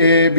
A, B,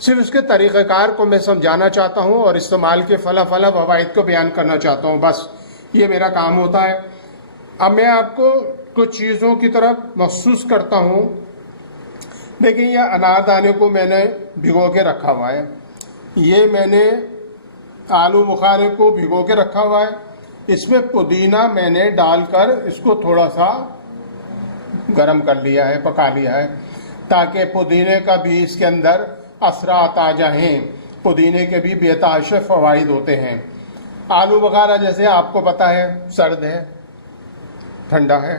صرف اس کے طریقہ کار کو میں سمجھانا چاہتا ہوں اور استعمال کے فلاں فوائد کو بیان کرنا چاہتا ہوں، بس یہ میرا کام ہوتا ہے۔ اب میں آپ کو کچھ چیزوں کی طرف مخصوص کرتا ہوں۔ دیکھیں، یہ انار دانے کو میں نے بھگو کے رکھا ہوا ہے، یہ میں نے آلو بخارے کو بھگو کے رکھا ہوا ہے، اس میں پودینہ میں نے ڈال کر اس کو تھوڑا سا گرم کر لیا ہے، پکا لیا ہے، تاکہ پودینے کا بھی اس کے اندر اثرات آ جائیں۔ پودینے کے بھی بے تحاشا فوائد ہوتے ہیں۔ آلو بخارا جیسے آپ کو پتہ ہے سرد ہے، ٹھنڈا ہے،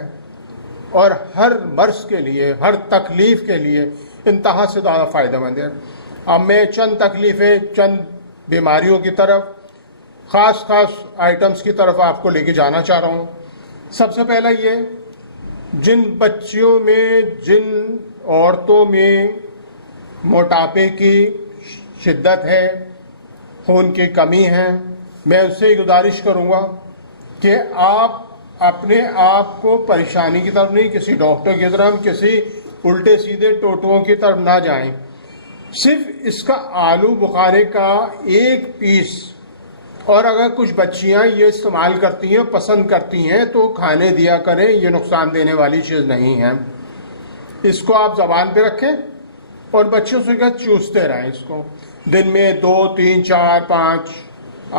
اور ہر مرض کے لیے، ہر تکلیف کے لیے انتہا سے زیادہ فائدہ مند ہے۔ اب میں چند تکلیفیں، چند بیماریوں کی طرف، خاص آئٹمس کی طرف آپ کو لے کے جانا چاہ رہا ہوں۔ سب سے پہلا یہ، جن بچیوں میں، جن عورتوں میں موٹاپے کی شدت ہے، خون کی کمی ہے، میں اس سے گزارش کروں گا کہ آپ اپنے آپ کو پریشانی کی طرف نہیں، کسی ڈاکٹر کی طرف، کسی الٹے سیدھے ٹوٹوؤں کی طرف نہ جائیں۔ صرف اس کا آلو بخارے کا ایک پیس، اور اگر کچھ بچیاں یہ استعمال کرتی ہیں، پسند کرتی ہیں، تو کھانے دیا کریں، یہ نقصان دینے والی چیز نہیں ہے۔ اس کو آپ زبان پہ رکھیں اور بچوں سے چوستے رہیں، اس کو دن میں 2 3 4 5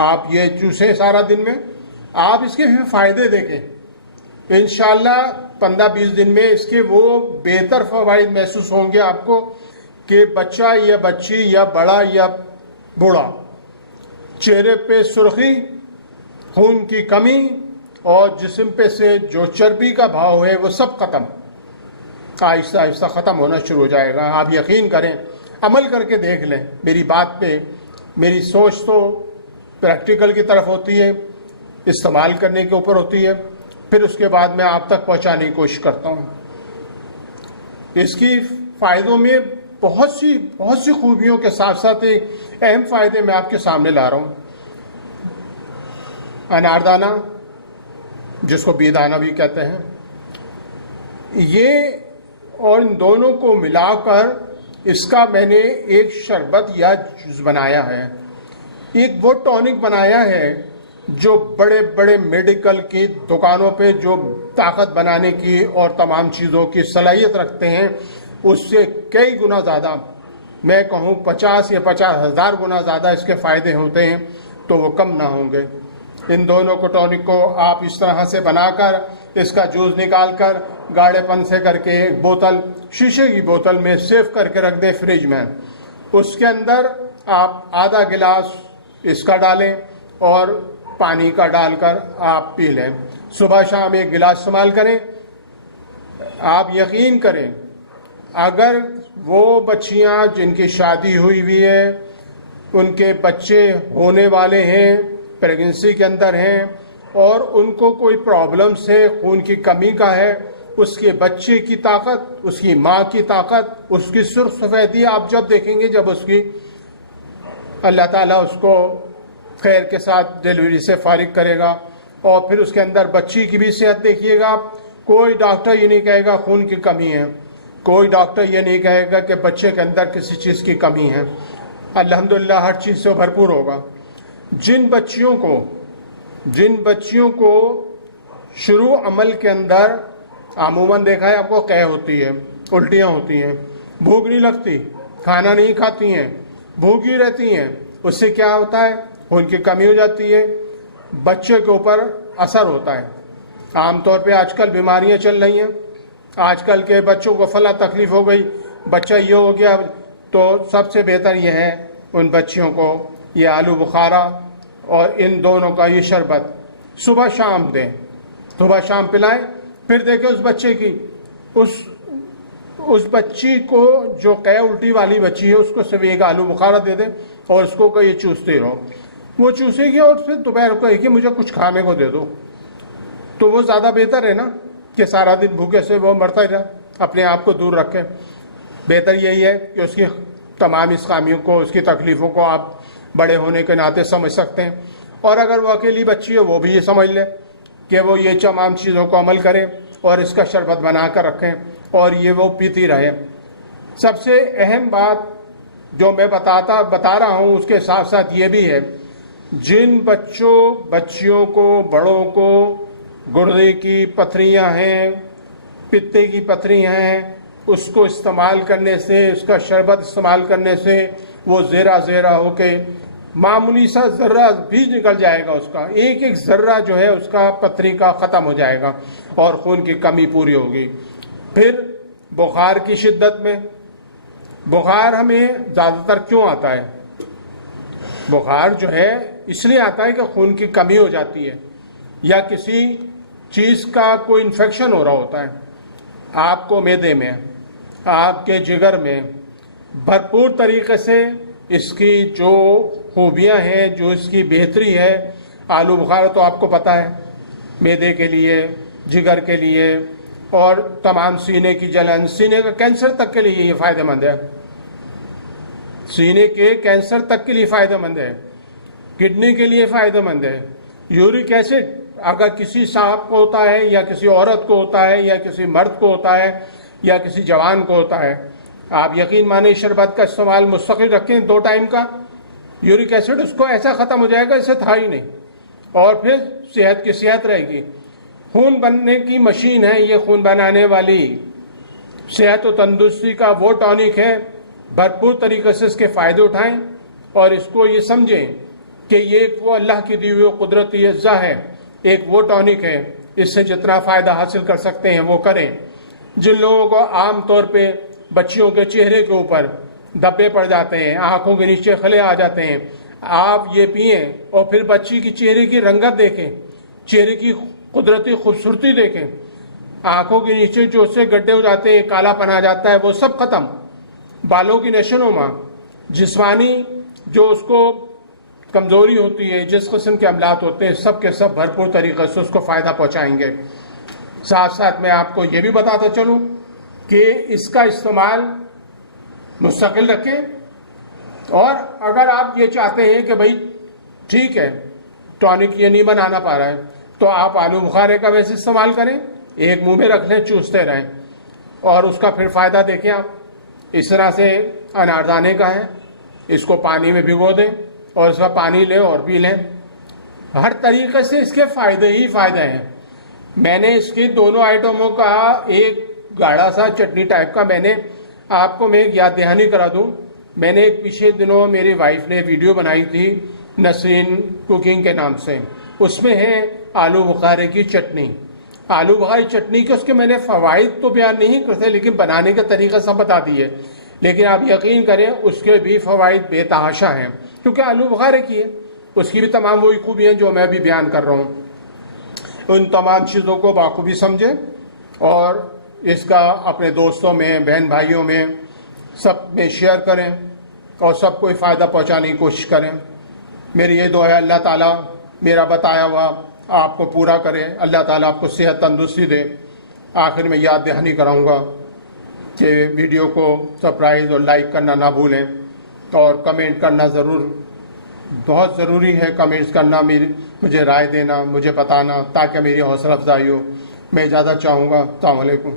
آپ یہ چوسیں سارا دن میں۔ آپ اس کے فائدے دیکھیں، انشاءاللہ 15-20 دن میں اس کے وہ بہتر فوائد محسوس ہوں گے آپ کو کہ بچہ یا بچی یا بڑا یا بوڑھا، چہرے پہ سرخی، خون کی کمی اور جسم پہ سے جو چربی کا بھاؤ ہے وہ سب ختم، آہستہ آہستہ ختم ہونا شروع ہو جائے گا۔ آپ یقین کریں، عمل کر کے دیکھ لیں میری بات پہ۔ میری سوچ تو پریکٹیکل کی طرف ہوتی ہے، استعمال کرنے کے اوپر ہوتی ہے، پھر اس کے بعد میں آپ تک پہنچانے کی کوشش کرتا ہوں۔ اس کی فائدوں میں بہت سی خوبیوں کے ساتھ ساتھ اہم فائدے میں آپ کے سامنے لا رہا ہوں۔ اناردانہ، جس کو بیدانہ بھی کہتے ہیں، یہ اور ان دونوں کو ملا کر اس کا میں نے ایک شربت یا جوس بنایا ہے، ایک وہ ٹونک بنایا ہے جو بڑے بڑے میڈیکل کی دکانوں پہ جو طاقت بنانے کی اور تمام چیزوں کی صلاحیت رکھتے ہیں، اس سے کئی گنا زیادہ، میں کہوں 50 یا 50,000 گنا زیادہ اس کے فائدے ہوتے ہیں، تو وہ کم نہ ہوں گے۔ ان دونوں کو ٹونک کو آپ اس طرح سے بنا کر، اس کا جوس نکال کر گاڑے پن سے کر کے ایک بوتل، شیشے کی بوتل میں سیو کر کے رکھ دیں فریج میں، اس کے اندر آپ آدھا گلاس اس کا ڈالیں اور پانی کا ڈال کر آپ پی لیں۔ صبح شام ایک گلاس استعمال کریں۔ آپ یقین کریں، اگر وہ بچیاں جن کی شادی ہوئی ہے، ان کے بچے ہونے والے ہیں، پریگننسی کے اندر ہیں، اور ان کو کوئی پرابلم سے خون کی کمی کا ہے، اس کے بچے کی طاقت، اس کی ماں کی طاقت، اس کی سرخ سفیدی آپ جب دیکھیں گے، جب اس کی اللہ تعالیٰ اس کو خیر کے ساتھ ڈیلیوری سے فارغ کرے گا، اور پھر اس کے اندر بچی کی بھی صحت دیکھیے گا۔ کوئی ڈاکٹر یہ نہیں کہے گا خون کی کمی ہے، کوئی ڈاکٹر یہ نہیں کہے گا کہ بچے کے اندر کسی چیز کی کمی ہے، الحمدللہ ہر چیز سے بھرپور ہوگا۔ جن بچیوں کو شروع عمل کے اندر عموماً دیکھا ہے آپ کو قے ہوتی ہے، الٹیاں ہوتی ہیں، بھوک نہیں لگتی، کھانا نہیں کھاتی ہیں، بھوکی رہتی ہیں، اس سے کیا ہوتا ہے؟ خون کی کمی ہو جاتی ہے، بچے کے اوپر اثر ہوتا ہے۔ عام طور پہ آج کل بیماریاں چل رہی ہیں، آج کل کے بچوں کو فلاں تکلیف ہو گئی، بچہ یہ ہو گیا، تو سب سے بہتر یہ ہے ان بچیوں کو یہ آلو بخارا اور ان دونوں کا یہ شربت صبح شام دیں، صبح شام پلائیں۔ پھر دیکھیں اس بچے کی، اس بچی کو جو قے الٹی والی بچی ہے، اس کو صرف ایک آلو بخارا دے دیں اور اس کو یہ چوستے رہو، وہ چوسے گی، اور پھر دوپہر کو کہ مجھے کچھ کھانے کو دے دو، تو وہ زیادہ بہتر ہے نا کہ سارا دن بھوکے سے وہ مرتا ہی رہا، اپنے آپ کو دور رکھے۔ بہتر یہی ہے کہ اس کی تمام اس خامیوں کو، اس کی تکلیفوں کو آپ بڑے ہونے کے ناطے سمجھ سکتے ہیں، اور اگر وہ اکیلی بچی ہے وہ بھی یہ سمجھ لے کہ وہ یہ تمام چیزوں کو عمل کرے اور اس کا شربت بنا کر رکھیں اور یہ وہ پیتی رہے۔ سب سے اہم بات جو میں بتا رہا ہوں اس کے ساتھ ساتھ یہ بھی ہے، جن بچیوں کو، بڑوں کو گردے کی پتھریاں ہیں، پتے کی پتھریاں ہیں، اس کو استعمال کرنے سے، اس کا شربت استعمال کرنے سے وہ زیرہ زیرہ ہو کے معمولی سا ذرہ بھی نکل جائے گا، اس کا ایک ایک ذرہ جو ہے اس کا پتھری کا ختم ہو جائے گا اور خون کی کمی پوری ہوگی۔ پھر بخار کی شدت میں، بخار ہمیں زیادہ تر کیوں آتا ہے؟ بخار جو ہے اس لیے آتا ہے کہ خون کی کمی ہو جاتی ہے یا کسی چیز کا کوئی انفیکشن ہو رہا ہوتا ہے۔ آپ کو معدے میں، آپ کے جگر میں بھرپور طریقے سے اس کی جو خوبیاں ہیں، جو اس کی بہتری ہے، آلو بخارا تو آپ کو پتہ ہے، معدے کے لیے، جگر کے لیے اور تمام سینے کی جلن، سینے کا کینسر تک کے لیے یہ فائدہ مند ہے، سینے کے کینسر تک کے لیے فائدہ مند ہے، کڈنی کے لیے فائدہ مند ہے۔ یورک ایسڈ اگر کسی صاحب کو ہوتا ہے یا کسی عورت کو ہوتا ہے یا کسی مرد کو ہوتا ہے یا کسی جوان کو ہوتا ہے، آپ یقین مانیں شربت کا استعمال مستقل رکھیں 2 ٹائم کا، یورک ایسڈ اس کو ایسا ختم ہو جائے گا اسے تھا ہی نہیں، اور پھر صحت کی صحت رہے گی۔ خون بننے کی مشین ہے یہ، خون بنانے والی صحت و تندرستی کا وہ ٹانک ہے، بھرپور طریقے سے اس کے فائدے اٹھائیں اور اس کو یہ سمجھیں کہ یہ ایک وہ اللہ کی دی ہوئی قدرتی اجزا ہے، ایک وہ ٹانک ہے، اس سے جتنا فائدہ حاصل کر سکتے ہیں وہ کریں۔ جن لوگوں کو عام طور پہ بچیوں کے چہرے کے اوپر دھبے پڑ جاتے ہیں، آنکھوں کے نیچے خلے آ جاتے ہیں، آپ یہ پئیں اور پھر بچی کی چہرے کی رنگت دیکھیں، چہرے کی قدرتی خوبصورتی دیکھیں، آنکھوں کے نیچے جو اس سے گڈھے ہو جاتے ہیں، کالا پن آ جاتا ہے، وہ سب ختم، بالوں کی نشو نما، جسمانی جو اس کو کمزوری ہوتی ہے، جس قسم کے عملات ہوتے ہیں، سب کے سب بھرپور طریقے سے اس کو فائدہ پہنچائیں گے۔ ساتھ ساتھ میں آپ کو یہ بھی بتاتا چلوں کہ اس کا استعمال مستقل رکھیں، اور اگر آپ یہ چاہتے ہیں کہ بھائی ٹھیک ہے ٹانک یہ نہیں بنانا پا رہا ہے تو آپ آلو بخارے کا ویسے استعمال کریں، ایک منہ میں رکھ لیں، چوستے رہیں اور اس کا پھر فائدہ دیکھیں آپ۔ اس طرح سے اناردانے کا ہے، اس کو پانی میں بھگو دیں اور اس کا پانی لیں اور پی لیں، ہر طریقے سے اس کے فائدے ہی فائدے ہیں۔ میں نے اس کی دونوں آئٹموں کا ایک گاڑھا سا چٹنی ٹائپ کا میں نے آپ کو میں یاد دہانی کرا دوں، میں نے ایک پچھلے دنوں میری وائف نے ویڈیو بنائی تھی نسرین کوکنگ کے نام سے، اس میں ہے آلو بخارے کی چٹنی۔ آلو بخارے چٹنی کے اس کے میں نے فوائد تو بیان نہیں کرتے لیکن بنانے کے طریقے سب بتا دیے، لیکن آپ یقین کریں اس کے بھی فوائد بے تحاشا ہیں کیونکہ آلو بخارے کی ہے، اس کی بھی تمام وہی خوبیاں جو میں بھی بیان کر رہا ہوں۔ ان تمام چیزوں کو بخوبی سمجھیں اور اس کا اپنے دوستوں میں، بہن بھائیوں میں، سب میں شیئر کریں اور سب کو فائدہ پہنچانے کی کوشش کریں۔ میری یہ دعا ہے اللہ تعالیٰ میرا بتایا ہوا آپ کو پورا کرے، اللہ تعالیٰ آپ کو صحت تندرستی دے۔ آخر میں یاد دہانی کراؤں گا کہ ویڈیو کو سبسکرائب اور لائک کرنا نہ بھولیں اور کمنٹ کرنا ضرور، بہت ضروری ہے کمنٹس کرنا، مجھے رائے دینا، مجھے بتانا تاکہ میری حوصلہ افزائی ہو۔ میں اجازت چاہوں گا۔ السلام علیکم۔